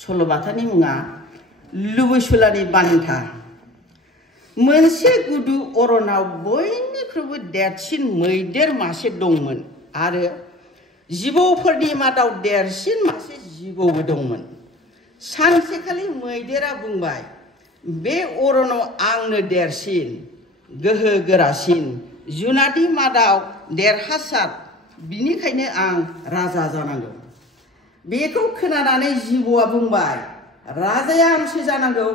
सल'बाथानि मुङा लुबैसुलानि बान्था। मोनसे गुदु अरनाव बयनिख्रुइबो देरसिन मैदेर मासे दंमोन आरो जिबौफोरनि मादाव देरसिन मासे जिबौबो दंमोन। सानसेखालि मैदेरा बुंबाय, बे अरनाव आंनो देरसिन, गोहो गोरासिन, जुनादनि मादाव देरहासार, बिनिखायनो आं राजा जानांगौ। बेखौ खोनानानै जिबौआ बुंबाय, राजाया आंसो जानांगौ,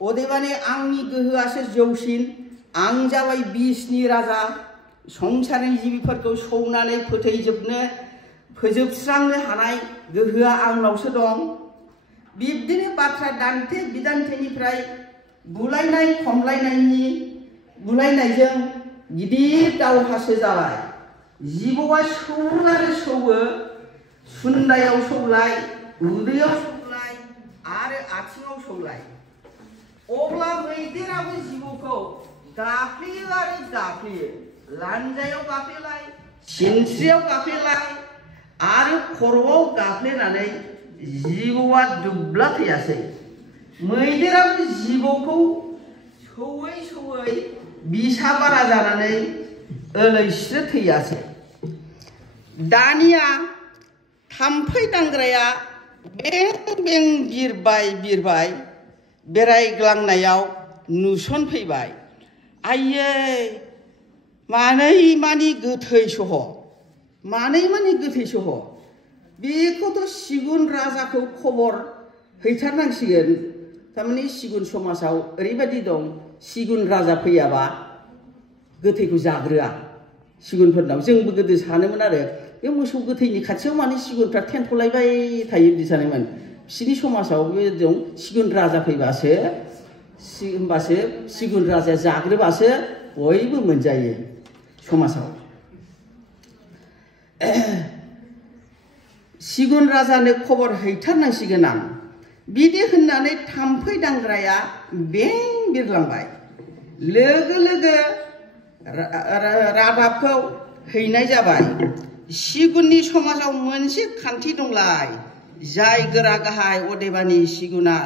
अदेबानि आंनि गोहोआसो जौसिन, आं जाबाय बिसनि राजा, संसारनि जिबिफोरखौ सौनानै फोजोबस्रांनो हानाय गोहोआ आंनावसो दं। बिब्दिनो बाथ्रा दान्थे बिदान्थेनिफ्राय बुलायनायजों गिदिर दावहासो जाबाय। जिबौआ सौवो आरो सौवो, सुन्दायाव सौलाय, उदैयाव सौलाय आरो आथिङाव सौलाय। अब्ला मैदेराबो जिबौखौ गाफ्लेयो आरो गाफ्लेयो, लान्जायाव गाफ्लेलाय, सिनस्रियाव गाफ्लेलाय आरो खर'आव गाफ्लेनानै जिबौआ दुब्ला थैयासै। मैदेराबो जिबौखौ सौवै सौवै बिसा बारा जानानै ओलैस्रो थैयासै। दानिया थाम्फै दांग्राया बें बें बिरबाय बेरायग्लांनायाव नुसनफैबाय। आइयै, मानै गोथै सह'। बेखौथ' सिगुन राजाखौ खबर हैथारनांसिगोन। थारमाने सिगुन समाजाव ओरैबायदि दं, सिगुन राजा फैयाबा गोथैखौ जाग्रोआ सिगुनफोरनाव। जोंबो गोदो सानोमोन आरो, बे मोसौ गोथैनि खाथियाव माने सिगुनफ्रा थेन्थ'लायबाय थायो बिदि सानोमोन। बिसोरनि समाजाव बे दं, सिगुन राजा फैबासो, होमबासो सिगुन राजाया जाग्रोबासो बयबो मोनजायो समाजाव। सिगुन राजानो खबर हैथारनांसिगोन आं, बिदि होननानै थाम्फै दांग्राया बें बिरलांबाय। लोगो लोगो रादाबखौ हैनाय जाबाय। सिगुननि समाजाव मोनसे खान्थि दंलाय, जाय गोरा गाहाय, अदेबानि सिगुना,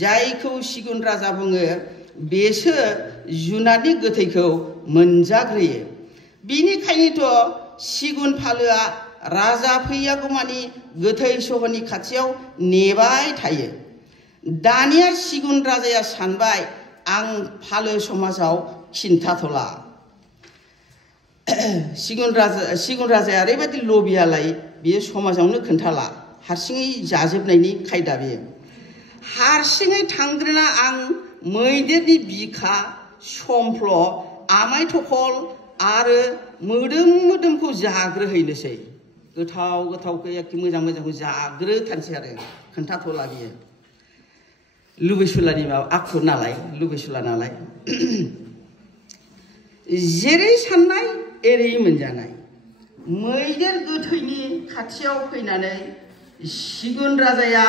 जायखौ सिगुन राजा बुङो, बेसो जुनादनि गोथैखौ मोनजाग्रोयो। बिनिखायनोथ' सिगुन फालोआ राजा फैयागौमानि गोथै सह'नि खाथियाव नेबाय थायो। दानिया सिगुन राजाया सानबाय, आं फालो समाजाव खिन्थाथ'ला। सिगुन राजाया ओरैबायदि लबियालाय, बियो समाजावनो खोन्थाला, हारसिङै जाजोबनायनि खायदा बेयो। हारसिङै थांग्रोना आं मैदेरनि बिखा, समफ्ल', आमाय थखल आरो मोदोमखौ जाग्रोहैनोसै। गोथावखौ एखे मोजांखौ जाग्रोथारनोसै आरो, खोन्थाथ'ला बियो। लुबैसुलानि आखु नालाय, लुबैसुला नालाय। जेरै साननाय एरै मोनजानाय। मैदेर गोथैनि खाथियाव फैनानै सिगुन राजाया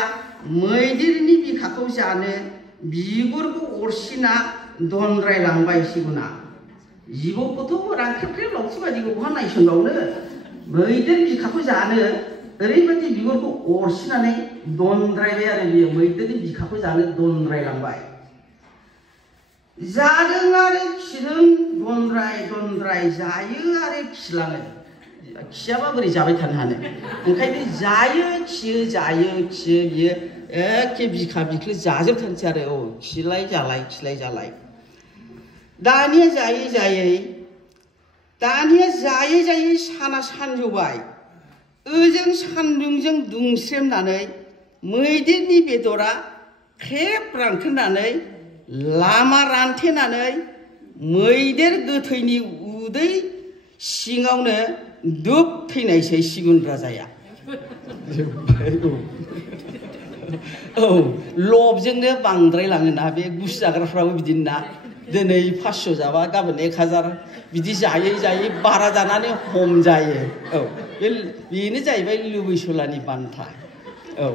मैदेरनि बिखाखौ जानो बिगुरखौ अरसिना दनद्रायलांबाय। सिगुना जिबौखौथ' रांख्रेबख्रेब लावथि बायदिखौ बहा नायसनबावनो, मैदेर बिखाखौ जानो ओरैबायदि बिगुरखौ अरसिनानै दनद्रायबाय आरो बियो, मैदेरनि बिखाखौ जानो दनद्रायलांबाय। जादों आरो खिदों, दनद्राय जायो आरो खिलाङो। खियाबा बोरै जाबाय थानो हानो, ओंखायनो जायो खियो बियो एखे बिखा बिख्लो जाजोबथारनोसै आरो। औ, खिलाय जालाय। दानिया जायै साना सानजौबाय। ओजों सान्दुंजों दुंस्रेमनानै मैदेरनि बेदरा ख्रेब रानख्रेबनानै लामा रानथेनानै मैदेर गोथैनि उदै सिङावनो दुब थैनायसै सिगुन राजाया। औ, लबजोंनो बांद्राय लाङोना बे गुसु जाग्राफ्राबो बिदिनो ना। दिनै 500 जाबा गाबोन 1000 बिदि जायै बारा जानानै हमजायो। औ, बेनो जाहैबाय लुबैसुलानि बान्था। औ।